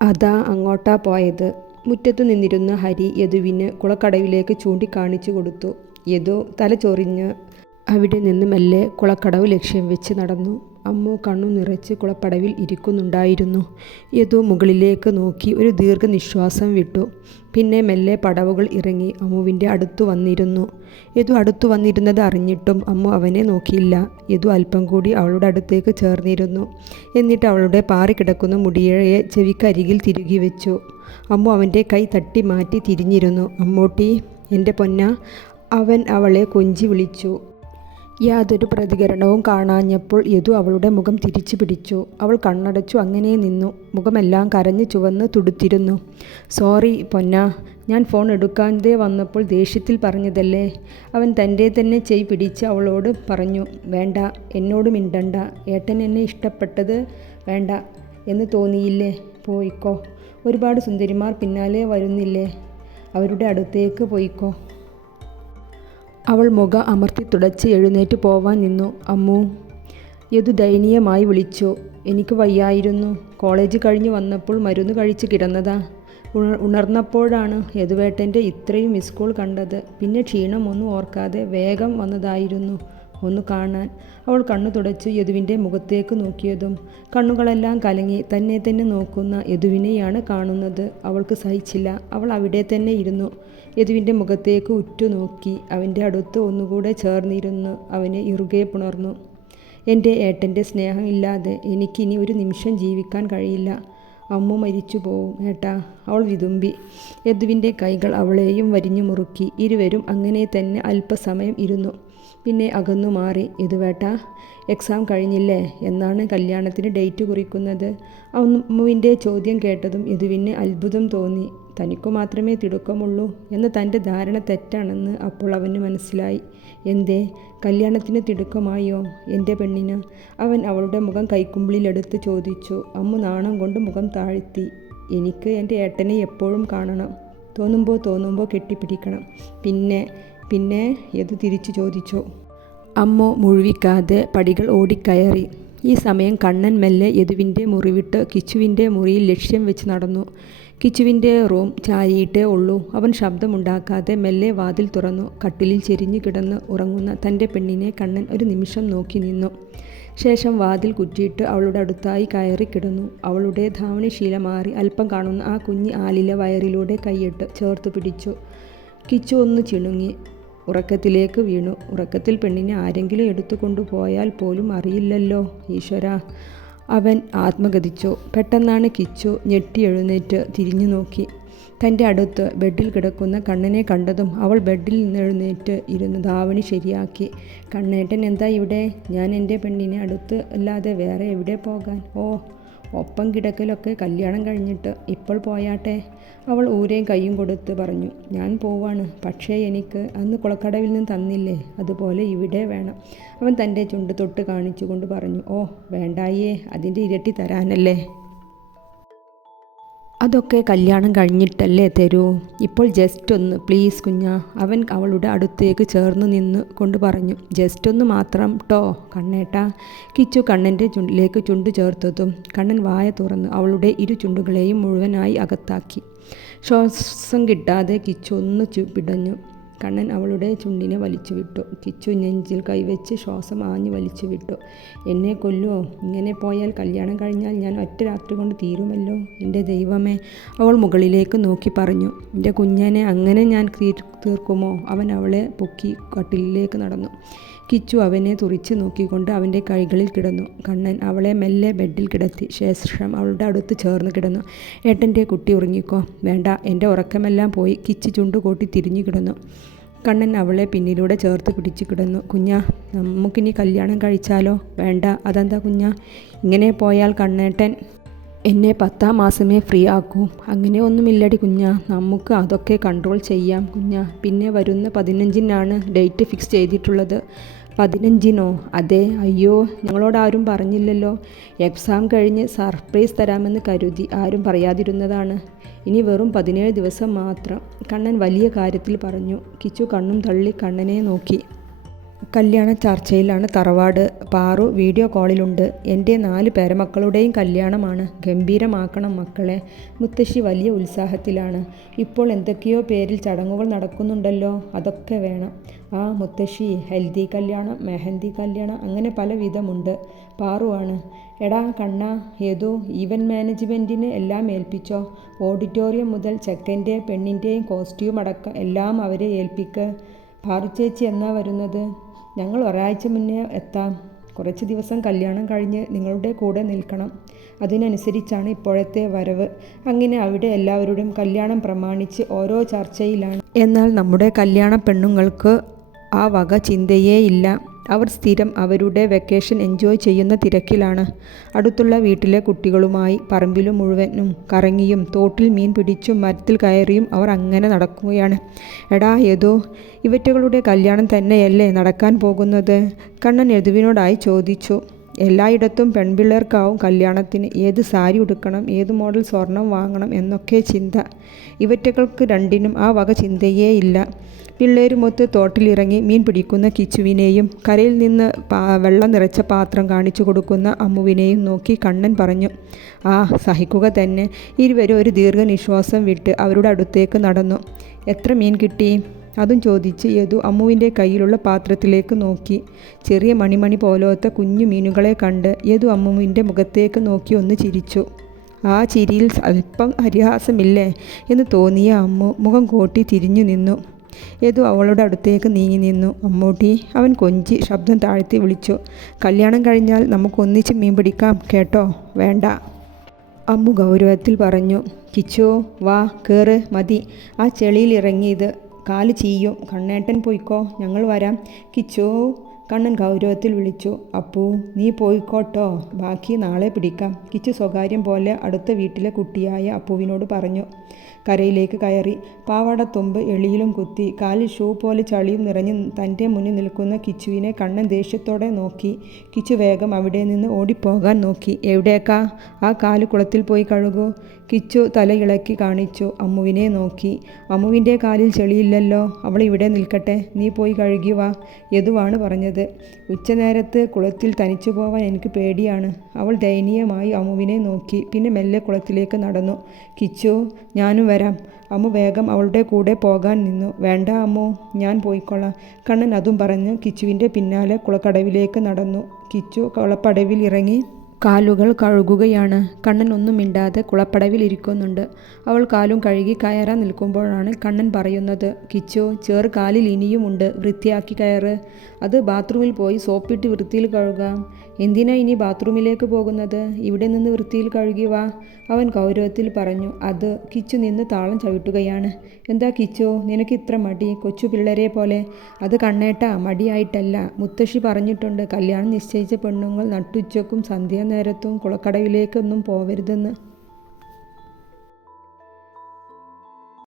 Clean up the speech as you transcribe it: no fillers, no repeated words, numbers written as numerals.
അതാ അങ്ങോട്ടാ പോയത്. മുറ്റത്തു നിന്നിരുന്ന ഹരി യദുവിന് കുളക്കടവിലേക്ക് ചൂണ്ടിക്കാണിച്ചു കൊടുത്തു. യദു തല ചൊറിഞ്ഞ് അവിടെ നിന്ന് മെല്ലെ കുളക്കടവ് ലക്ഷ്യം വെച്ച് നടന്നു. അമ്മു കണ്ണു നിറച്ച് കുളപ്പടവിൽ ഇരിക്കുന്നുണ്ടായിരുന്നു. യദു മുകളിലേക്ക് നോക്കി ഒരു ദീർഘനിശ്വാസം വിട്ടു. പിന്നെ മെല്ലെ പടവുകൾ ഇറങ്ങി അമ്മുവിൻ്റെ അടുത്തു വന്നിരുന്നു. യദു അടുത്തു വന്നിരുന്നത് അറിഞ്ഞിട്ടും അമ്മു അവനെ നോക്കിയില്ല. യദു അല്പം കൂടി അവളുടെ അടുത്തേക്ക് ചേർന്നിരുന്നു. എന്നിട്ട് അവളുടെ പാറിക്കിടക്കുന്ന മുടിയഴയെ ചെവിക്കരികിൽ തിരുകി വെച്ചു. അമ്മു അവൻ്റെ കൈ തട്ടി മാറ്റി തിരിഞ്ഞിരുന്നു. അമ്മൂട്ടി, എൻ്റെ പൊന്ന, അവൻ അവളെ കൊഞ്ചി വിളിച്ചു. യാതൊരു പ്രതികരണവും കാണാഞ്ഞപ്പോൾ യദു അവളുടെ മുഖം തിരിച്ചു പിടിച്ചു. അവൾ കണ്ണടച്ചു അങ്ങനെ നിന്നു. മുഖമെല്ലാം കരഞ്ഞു ചുവന്ന് തുടുത്തിരുന്നു. സോറി പൊന്ന, ഞാൻ ഫോൺ എടുക്കാതെ വന്നപ്പോൾ ദേഷ്യത്തിൽ പറഞ്ഞതല്ലേ. അവൻ തൻ്റെ തന്നെ ചെവി പിടിച്ച് അവളോട് പറഞ്ഞു. വേണ്ട, എന്നോട് മിണ്ടണ്ട. ഏട്ടൻ എന്നെ ഇഷ്ടപ്പെട്ടത് വേണ്ട എന്ന് തോന്നിയില്ലേ? പോയിക്കോ. ഒരുപാട് സുന്ദരിമാർ പിന്നാലെ വരുന്നില്ലേ? അവരുടെ അടുത്തേക്ക് പോയിക്കോ. അവൾ മുഖം അമർത്തി തുടച്ച് എഴുന്നേറ്റ് പോവാൻ നിന്നു. അമ്മു, യദു ദയനീയമായി വിളിച്ചു. എനിക്ക് വയ്യായിരുന്നു. കോളേജ് കഴിഞ്ഞ് വന്നപ്പോൾ മരുന്ന് കഴിച്ച് കിടന്നതാ. ഉണർന്നപ്പോഴാണ് യദുവേട്ടൻ്റെ ഇത്രയും മിസ് കോൾ കണ്ടത്. പിന്നെ ക്ഷീണം ഒന്നും ഓർക്കാതെ വേഗം വന്നതായിരുന്നു ഒന്ന് കാണാൻ. അവൾ കണ്ണു തുടച്ച് യദുവിൻ്റെ മുഖത്തേക്ക് നോക്കിയതും കണ്ണുകളെല്ലാം കലങ്ങി തന്നെ തന്നെ നോക്കുന്ന യദുവിനെയാണ് കാണുന്നത്. അവൾക്ക് സഹിച്ചില്ല. അവൾ അവിടെ തന്നെ ഇരുന്നു. യദുവിൻ്റെ മുഖത്തേക്ക് ഉറ്റുനോക്കി. അവൻ്റെ അടുത്ത് ഒന്നുകൂടെ ചേർന്നിരുന്ന് അവനെ ഇറുകെ പുണർന്നു. എൻ്റെ ഏട്ടൻ്റെ സ്നേഹം ഇല്ലാതെ എനിക്കിനി ഒരു നിമിഷം ജീവിക്കാൻ കഴിയില്ല. അമ്മു മരിച്ചു പോവും ഏട്ടാ, അവൾ വിതുമ്പി. യദുവിൻ്റെ കൈകൾ അവളെയും വരിഞ്ഞു മുറുക്കി. ഇരുവരും അങ്ങനെ തന്നെ അല്പസമയം ഇരുന്നു. പിന്നെ അകന്നു മാറി. യദുവേട്ടാ, എക്സാം കഴിഞ്ഞില്ലേ? എന്നാണ് കല്യാണത്തിന് ഡേറ്റ് കുറിക്കുന്നത്? അമ്മുവിൻ്റെ ചോദ്യം കേട്ടതും യദുവിന് അത്ഭുതം തോന്നി. തനിക്കു മാത്രമേ തിടുക്കമുള്ളൂ എന്ന തൻ്റെ ധാരണ തെറ്റാണെന്ന് അപ്പോൾ അവന് മനസ്സിലായി. എന്തേ, കല്യാണത്തിന് തിടുക്കമായോ എൻ്റെ പെണ്ണിന്? അവൻ അവളുടെ മുഖം കൈക്കുമ്പിളിലെടുത്ത് ചോദിച്ചു. അമ്മു നാണം കൊണ്ട് മുഖം താഴ്ത്തി. എനിക്ക് എൻ്റെ ഏട്ടനെ എപ്പോഴും കാണണം. തോന്നുമ്പോൾ കെട്ടിപ്പിടിക്കണം. പിന്നെ യദു തിരിച്ചു ചോദിച്ചു. അമ്മു മുഴുവിക്കാതെ പടികൾ ഓടിക്കയറി. ഈ സമയം കണ്ണൻ മെല്ലെ യദുവിൻ്റെ മുറിവിട്ട് കിച്ചുവിൻ്റെ മുറിയിൽ ലക്ഷ്യം വെച്ച് നടന്നു. കിച്ചുവിൻ്റെ റൂം ചാരിയിട്ടേ ഉള്ളൂ. അവൻ ശബ്ദമുണ്ടാക്കാതെ മെല്ലെ വാതിൽ തുറന്നു. കട്ടിലിൽ ചെരിഞ്ഞു കിടന്ന് ഉറങ്ങുന്ന തൻ്റെ പെണ്ണിനെ കണ്ണൻ ഒരു നിമിഷം നോക്കി നിന്നു. ശേഷം വാതിൽ കുറ്റിയിട്ട് അവളുടെ അടുത്തായി കയറി കിടന്നു. അവളുടെ ധാവണിശീല മാറി അല്പം കാണുന്ന ആ കുഞ്ഞി ആലില വയറിലൂടെ കൈയിട്ട് ചേർത്ത് പിടിച്ചു. കിച്ചു ഒന്ന് ചിണുങ്ങി ഉറക്കത്തിലേക്ക് വീണു. ഉറക്കത്തിൽ പെണ്ണിനെ ആരെങ്കിലും എടുത്തു കൊണ്ടുപോയാൽ പോലും അറിയില്ലല്ലോ ഈശ്വരാ, അവൻ ആത്മഗതിച്ചു. പെട്ടെന്നാണ് കിച്ചു ഞെട്ടി എഴുന്നേറ്റ് തിരിഞ്ഞു നോക്കി. തൻ്റെ അടുത്ത് ബെഡിൽ കിടക്കുന്ന കണ്ണനെ കണ്ടതും അവൾ ബെഡിൽ നിന്നെഴുന്നേറ്റ് ഇരുന്ന് ധാവണി ശരിയാക്കി. കണ്ണേട്ടൻ എന്താ ഇവിടെ? ഞാൻ എൻ്റെ പെണ്ണിനെ അടുത്ത് അല്ലാതെ വേറെ എവിടെ പോകാൻ? ഓ, ഒപ്പം കിടക്കലൊക്കെ കല്യാണം കഴിഞ്ഞിട്ട്. ഇപ്പോൾ പോയാട്ടെ, അവൾ ഊരയും കൈയും കൊടുത്ത് പറഞ്ഞു. ഞാൻ പോവാണ്. പക്ഷേ എനിക്ക് അന്ന് കുളക്കടവിൽ നിന്ന് തന്നില്ലേ, അതുപോലെ ഇവിടെ വേണം. അവൻ തൻ്റെ ചുണ്ട് തൊട്ട് കാണിച്ചുകൊണ്ട് പറഞ്ഞു. ഓ വേണ്ടായേ, അതിൻ്റെ ഇരട്ടി തരാനല്ലേ. അതൊക്കെ കല്യാണം കഴിഞ്ഞിട്ടല്ലേ തരൂ. ഇപ്പോൾ ജസ്റ്റ് ഒന്ന് പ്ലീസ് കുഞ്ഞാ, അവൻ അവളുടെ അടുത്തേക്ക് ചേർന്ന് നിന്ന് കൊണ്ട് പറഞ്ഞു. ജസ്റ്റ് ഒന്ന് മാത്രം ട്ടോ കണ്ണേട്ടാ. കിച്ചു കണ്ണൻ്റെ ചുണ്ടിലേക്ക് ചുണ്ടു ചേർത്തതും കണ്ണൻ വായ തുറന്ന് അവളുടെ ഇരു ചുണ്ടുകളെയും മുഴുവനായി അകത്താക്കി. ശ്വാസം കിട്ടാതെ കിച്ചു ഒന്ന് പിടഞ്ഞു. കണ്ണൻ അവളുടെ ചുണ്ടിനെ വലിച്ചു വിട്ടു. കിച്ചു നെഞ്ചിൽ കൈവച്ച് ശ്വാസം ആഞ്ഞു വലിച്ചു വിട്ടു. എന്നെ കൊല്ലുമോ? ഇങ്ങനെ പോയാൽ കല്യാണം കഴിഞ്ഞാൽ ഞാൻ ഒറ്റ രാത്രി കൊണ്ട് തീരുമല്ലോ. എൻ്റെ ദൈവമേ, അവൾ മുകളിലേക്ക് നോക്കി പറഞ്ഞു. എൻ്റെ കുഞ്ഞനെ അങ്ങനെ ഞാൻ തീർക്കുമോ? അവൻ അവളെ പൊക്കി കട്ടിലിലേക്ക് നടന്നു. കിച്ചു അവനെ തുറിച്ച് നോക്കിക്കൊണ്ട് അവൻ്റെ കൈകളിൽ കിടന്നു. കണ്ണൻ അവളെ മെല്ലെ ബെഡിൽ കിടത്തി. ശേഷം അവളുടെ അടുത്ത് ചേർന്ന് കിടന്നു. ഏട്ടൻ്റെ കുട്ടി ഉറങ്ങിക്കോ. വേണ്ട, എൻ്റെ ഉറക്കമെല്ലാം പോയി. കിച്ചു ചുണ്ടുകൂട്ടി തിരിഞ്ഞു കിടന്നു. കണ്ണൻ അവളെ പിന്നിലൂടെ ചേർത്ത് പിടിച്ചു കിടന്നു. കുഞ്ഞാ, നമുക്കിനി കല്യാണം കഴിച്ചാലോ? വേണ്ട. അതെന്താ കുഞ്ഞാ? ഇങ്ങനെ പോയാൽ കണ്ണേട്ടൻ എന്നെ 10ാം മാസമേ ഫ്രീ ആക്കൂ. അങ്ങനെ ഒന്നുമില്ലടി കുഞ്ഞാ, നമുക്ക് അതൊക്കെ കൺട്രോൾ ചെയ്യാം കുഞ്ഞാ. പിന്നെ വരുന്ന 15-നാണ് ഡേറ്റ് ഫിക്സ് ചെയ്തിട്ടുള്ളത്. 15-നോ? അതെ. അയ്യോ, ഞങ്ങളോടാരും പറഞ്ഞില്ലല്ലോ. എക്സാം കഴിഞ്ഞ് സർപ്രൈസ് തരാമെന്ന് കരുതി ആരും പറയാതിരുന്നതാണ്. ഇനി വെറും 17 ദിവസം മാത്രം. കണ്ണൻ വലിയ കാര്യത്തിൽ പറഞ്ഞു. കിച്ചു കണ്ണും തള്ളി കണ്ണനെ നോക്കി. കല്യാണ ചർച്ചയിലാണ് തറവാട്. പാറു വീഡിയോ കോളിലുണ്ട്. എൻ്റെ 4 പേരമക്കളുടെയും കല്യാണമാണ്. ഗംഭീരമാക്കണം മക്കളെ. മുത്തശ്ശി വലിയ ഉത്സാഹത്തിലാണ്. ഇപ്പോൾ എന്തൊക്കെയോ പേരിൽ ചടങ്ങുകൾ നടക്കുന്നുണ്ടല്ലോ, അതൊക്കെ വേണം. ആ മുത്തശ്ശി, ഹൽദി കല്യാണം, മെഹന്തി കല്യാണം, അങ്ങനെ പല വിധമുണ്ട്. പാറുവാണ്. എടാ കണ്ണാ, ഏതോ ഈവൻറ്റ് മാനേജ്മെൻറ്റിന് എല്ലാം ഏൽപ്പിച്ചോ. ഓഡിറ്റോറിയം മുതൽ ചെക്കൻ്റെ പെണ്ണിൻ്റെയും കോസ്റ്റ്യൂം അടക്കം എല്ലാം അവരെ ഏൽപ്പിക്ക്. പാറുച്ചേച്ചി എന്നാ വരുന്നത്? ഞങ്ങൾ ഒരാഴ്ച മുന്നേ എത്താം. കുറച്ച് ദിവസം കല്യാണം കഴിഞ്ഞ് നിങ്ങളുടെ കൂടെ നിൽക്കണം. അതിനനുസരിച്ചാണ് ഇപ്പോഴത്തെ വരവ്. അങ്ങനെ അവിടെ എല്ലാവരുടെയും കല്യാണം പ്രമാണിച്ച് ഓരോ ചർച്ചയിലാണ്. എന്നാൽ നമ്മുടെ കല്യാണ പെണ്ണുങ്ങൾക്ക് ആ വക ചിന്തയേയില്ല. അവർ സ്ഥിരം അവരുടെ വെക്കേഷൻ എൻജോയ് ചെയ്യുന്ന തിരക്കിലാണ്. അടുത്തുള്ള വീട്ടിലെ കുട്ടികളുമായി പറമ്പിലും മുഴുവനും കറങ്ങിയും തോട്ടിൽ മീൻ പിടിച്ചും മരത്തിൽ കയറിയും അവർ അങ്ങനെ നടക്കുകയാണ്. എടാ യദു, ഇവറ്റകളുടെ കല്യാണം തന്നെയല്ലേ നടക്കാൻ പോകുന്നത്? കണ്ണൻ യദുവിനോടായി ചോദിച്ചു. എല്ലായിടത്തും പെൺപിള്ളേർക്കാവും കല്യാണത്തിന് ഏത് സാരി ഉടുക്കണം, ഏത് മോഡൽ സ്വർണം വാങ്ങണം എന്നൊക്കെ ചിന്ത. ഇവറ്റകൾക്ക് രണ്ടിനും ആ വക ചിന്തയേയില്ല. പിള്ളേരുമൊത്ത് തോട്ടിലിറങ്ങി മീൻ പിടിക്കുന്ന കിച്ചുവിനെയും കരയിൽ നിന്ന് വെള്ളം നിറച്ച പാത്രം കാണിച്ചു കൊടുക്കുന്ന അമ്മുവിനെയും നോക്കി കണ്ണൻ പറഞ്ഞു. ആ സഹിക്കുക തന്നെ. ഇരുവരും ഒരു ദീർഘനിശ്വാസം വിട്ട് അവരുടെ അടുത്തേക്ക് നടന്നു. എത്ര മീൻ കിട്ടി? അതും ചോദിച്ച് യദു അമ്മുവിൻ്റെ കയ്യിലുള്ള പാത്രത്തിലേക്ക് നോക്കി. ചെറിയ മണിമണി പോലത്തെ കുഞ്ഞു മീനുകളെ കണ്ട് യദു അമ്മുവിൻ്റെ മുഖത്തേക്ക് നോക്കി ഒന്ന് ചിരിച്ചു. ആ ചിരിയിൽ അല്പം പരിഹാസമില്ലേ എന്ന് തോന്നിയ അമ്മു മുഖം കോട്ടി തിരിഞ്ഞു നിന്നു. യദു അവളുടെ അടുത്തേക്ക് നീങ്ങി നിന്നു. അമ്മൂട്ടി, അവൻ കൊഞ്ചി ശബ്ദം താഴ്ത്തി വിളിച്ചു. കല്യാണം കഴിഞ്ഞാൽ നമുക്കൊന്നിച്ച് മീൻ പിടിക്കാം കേട്ടോ. വേണ്ട, അമ്മു ഗൗരവത്തിൽ പറഞ്ഞു. കിച്ചു, വാ കേറ്. മതി ആ ചെളിയിൽ ഇറങ്ങിയത്, കാല് ചീയും. കണ്ണേട്ടൻ പോയിക്കോ, ഞങ്ങൾ വരാം. കിച്ചു, കണ്ണൻ ഗൗരവത്തിൽ വിളിച്ചു. അപ്പു, നീ പോയിക്കോട്ടോ, ബാക്കി നാളെ പിടിക്കാം. കിച്ചു സ്വകാര്യം പോലെ അടുത്ത വീട്ടിലെ കുട്ടിയായ അപ്പുവിനോട് പറഞ്ഞു. കരയിലേക്ക് കയറി പാവാടത്തുമ്പ് എളിയിലും കുത്തി കാലിൽ ഷൂ പോലെ ചളിയും നിറഞ്ഞ് തൻ്റെ മുന്നിൽ നിൽക്കുന്ന കിച്ചുവിനെ കണ്ണൻ ദേഷ്യത്തോടെ നോക്കി. കിച്ചു വേഗം അവിടെ നിന്ന് ഓടിപ്പോകാൻ നോക്കി. എവിടേക്കാ? ആ കാല് കുളത്തിൽ പോയി കഴുകൂ. കിച്ചു തലയിളക്കി കാണിച്ചു അമ്മുവിനെ നോക്കി. അമ്മുവിൻ്റെ കാലിൽ ചെളിയില്ലല്ലോ, അവൾ ഇവിടെ നിൽക്കട്ടെ, നീ പോയി കഴുകി വാ. യദുവാണ് പറഞ്ഞത്. ഉച്ചനേരത്ത് കുളത്തിൽ തനിച്ചു പോവാൻ എനിക്ക് പേടിയാണ്. അവൾ ദയനീയമായി അമ്മുവിനെ നോക്കി. പിന്നെ മെല്ലെ കുളത്തിലേക്ക് നടന്നു. കിച്ചു, ഞാനും വരാം. അമ്മു വേഗം അവളുടെ കൂടെ പോകാൻ നിന്നു. വേണ്ട അമ്മു, ഞാൻ പോയിക്കൊള്ളാം. കണ്ണൻ അതും പറഞ്ഞ് കിച്ചുവിൻ്റെ പിന്നാലെ കുളക്കടവിലേക്ക് നടന്നു. കിച്ചു കുളപ്പടവിൽ ഇറങ്ങി കാലുകൾ കഴുകുകയാണ്. കണ്ണൻ ഒന്നും മിണ്ടാതെ കുളപ്പടവിൽ ഇരിക്കുന്നുണ്ട്. അവൾ കാലും കഴുകി കയറാൻ നിൽക്കുമ്പോഴാണ് കണ്ണൻ പറയുന്നത്. കിച്ചു, ചേറ് കാലിൽ ഇനിയുമുണ്ട്, വൃത്തിയാക്കി കയറ്. അത് ബാത്റൂമിൽ പോയി സോപ്പിട്ട് വൃത്തിയിൽ കഴുകാം. എന്തിനാ ഇനി ബാത്റൂമിലേക്ക് പോകുന്നത്? ഇവിടെ നിന്ന് വൃത്തിയിൽ കഴുകി വാ, അവൻ ഗൗരവത്തിൽ പറഞ്ഞു. അത് കിച്ചു നിന്ന് താളം ചവിട്ടുകയാണ്. എന്താ കിച്ചു, നിനക്ക് ഇത്ര മടി, കൊച്ചു പിള്ളേരെ പോലെ? അത് കണ്ണേട്ടാ, മടിയായിട്ടല്ല. മുത്തശ്ശി പറഞ്ഞിട്ടുണ്ട്, കല്യാണം നിശ്ചയിച്ച പെണ്ണുങ്ങൾ നട്ടുച്ചക്കും സന്ധ്യാനേരത്തും കുളക്കടവിലേക്കൊന്നും പോവരുതെന്ന്.